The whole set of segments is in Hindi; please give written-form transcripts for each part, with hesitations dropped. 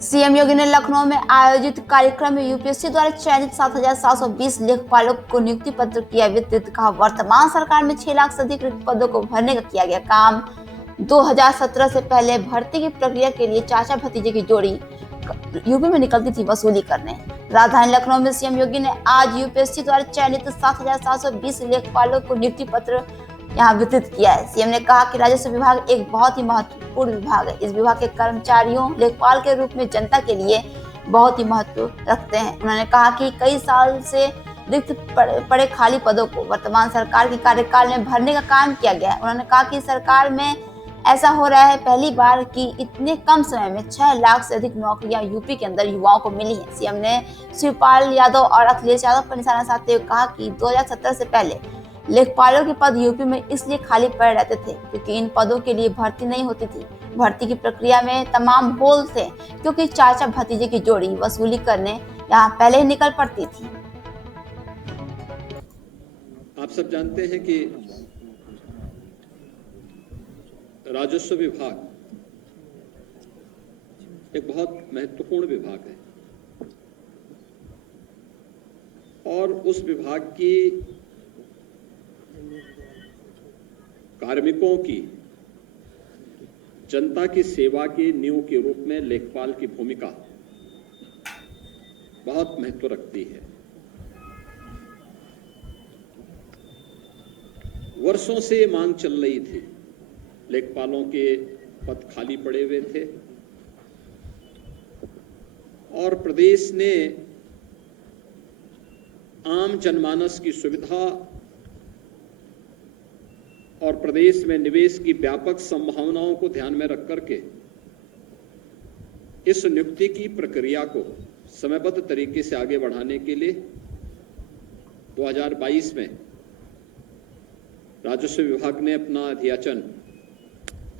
सीएम योगी ने लखनऊ में आयोजित कार्यक्रम में यूपीएससी द्वारा चयनित 7,720 लेखपालों को नियुक्ति पत्र किया वितरित। कहा, वर्तमान सरकार में 6 लाख से अधिक रिक्त पदों को भरने का किया गया काम। 2017 से पहले भर्ती की प्रक्रिया के लिए चाचा भतीजे की जोड़ी यूपी में निकलती थी वसूली करने। राजधानी लखनऊ में सीएम योगी ने आज यूपीएससी द्वारा चयनित 7,720 लेखपालों को नियुक्ति पत्र यहाँ वितरित किया है। सीएम ने कहा कि राजस्व विभाग एक बहुत ही महत्वपूर्ण विभाग है। इस विभाग के कर्मचारियों लेखपाल के रूप में जनता के लिए बहुत ही महत्व रखते हैं। उन्होंने कहा कि कई साल से रिक्त पड़े खाली पदों को वर्तमान सरकार के कार्यकाल में भरने का काम किया गया है। उन्होंने कहा कि सरकार में ऐसा हो रहा है पहली बार कि इतने कम समय में 6 लाख से अधिक नौकरियां यूपी के अंदर युवाओं को मिली हैं। सीएम ने शिवपाल यादव और अखिलेश यादव पर निशाना साधते हुए कहा कि 2017 से पहले लेखपालों के पद यूपी में इसलिए खाली पड़े रहते थे क्योंकि इन पदों के लिए भर्ती नहीं होती थी। भर्ती की प्रक्रिया में तमाम होल थे क्योंकि चाचा भतीजे की जोड़ी वसूली करने यहाँ पहले ही निकल पड़ती थी। आप सब जानते हैं कि राजस्व विभाग एक बहुत महत्वपूर्ण विभाग है और उस विभाग की कार्मिकों की जनता की सेवा की नींव के रूप में लेखपाल की भूमिका बहुत महत्व रखती है। वर्षों से मांग चल रही थी, लेखपालों के पद खाली पड़े हुए थे और प्रदेश ने आम जनमानस की सुविधा और प्रदेश में निवेश की व्यापक संभावनाओं को ध्यान में रख करके इस नियुक्ति की प्रक्रिया को समयबद्ध तरीके से आगे बढ़ाने के लिए 2022 में राजस्व विभाग ने अपना अध्याचन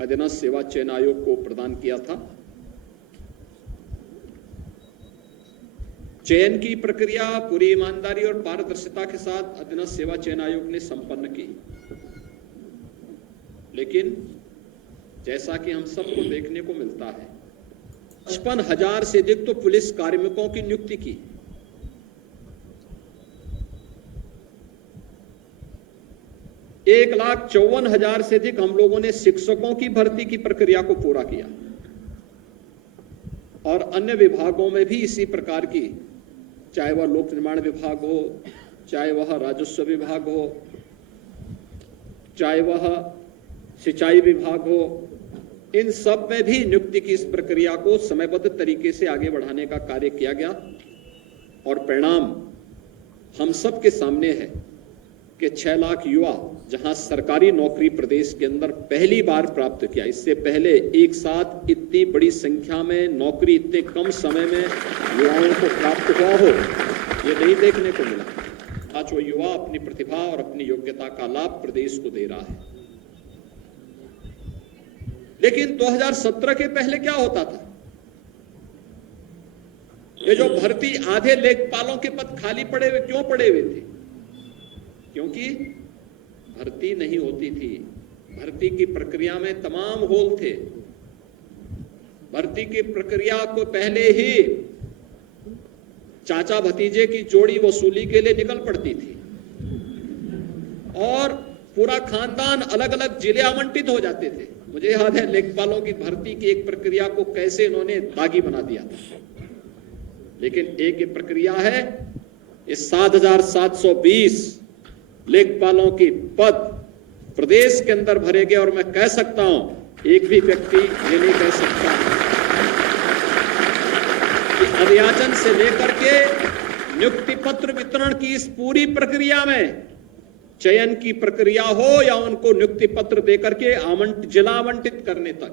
अधीनस्थ सेवा चयन आयोग को प्रदान किया था। चयन की प्रक्रिया पूरी ईमानदारी और पारदर्शिता के साथ अधीनस्थ सेवा चयन आयोग ने संपन्न की, लेकिन जैसा कि हम सबको देखने को मिलता है 55,000 से अधिक तो पुलिस कार्मिकों की नियुक्ति की, 1,54,000 से अधिक हम लोगों ने शिक्षकों की भर्ती की प्रक्रिया को पूरा किया और अन्य विभागों में भी इसी प्रकार की, चाहे वह लोक निर्माण विभाग हो, चाहे वह राजस्व विभाग हो, चाहे वह सिंचाई विभाग हो, इन सब में भी नियुक्ति की इस प्रक्रिया को समयबद्ध तरीके से आगे बढ़ाने का कार्य किया गया और परिणाम हम सब के सामने है कि 6 लाख युवा जहां सरकारी नौकरी प्रदेश के अंदर पहली बार प्राप्त किया। इससे पहले एक साथ इतनी बड़ी संख्या में नौकरी इतने कम समय में युवाओं को प्राप्त हुआ हो, ये नहीं देखने को मिला। आज वो युवा अपनी प्रतिभा और अपनी योग्यता का लाभ प्रदेश को दे रहा है। लेकिन 2017 के पहले क्या होता था? ये जो भर्ती आधे लेखपालों के पद खाली पड़े हुए क्यों पड़े हुए थे? क्योंकि भर्ती नहीं होती थी। भर्ती की प्रक्रिया में तमाम होल थे। भर्ती की प्रक्रिया को पहले ही चाचा भतीजे की जोड़ी वसूली के लिए निकल पड़ती थी और पूरा खानदान अलग अलग जिले आवंटित हो जाते थे। मुझे याद है लेखपालों की भर्ती की एक प्रक्रिया को कैसे इन्होंने दागी बना दिया था। लेकिन एक ये प्रक्रिया है, इस 7,720 लेखपालों की पद प्रदेश के अंदर भरे गए और मैं कह सकता हूं एक भी व्यक्ति ये नहीं कह सकता कि अध्याचन से लेकर के नियुक्ति पत्र वितरण की इस पूरी प्रक्रिया में चयन की प्रक्रिया हो या उनको नियुक्ति पत्र देकर के जिला आवंटित करने तक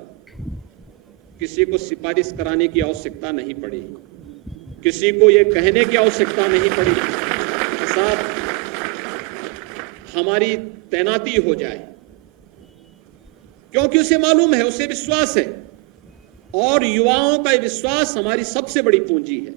किसी को सिफारिश कराने की आवश्यकता नहीं पड़ी, किसी को यह कहने की आवश्यकता नहीं पड़ी साथ हमारी तैनाती हो जाए, क्योंकि उसे मालूम है, उसे विश्वास है और युवाओं का विश्वास हमारी सबसे बड़ी पूंजी है।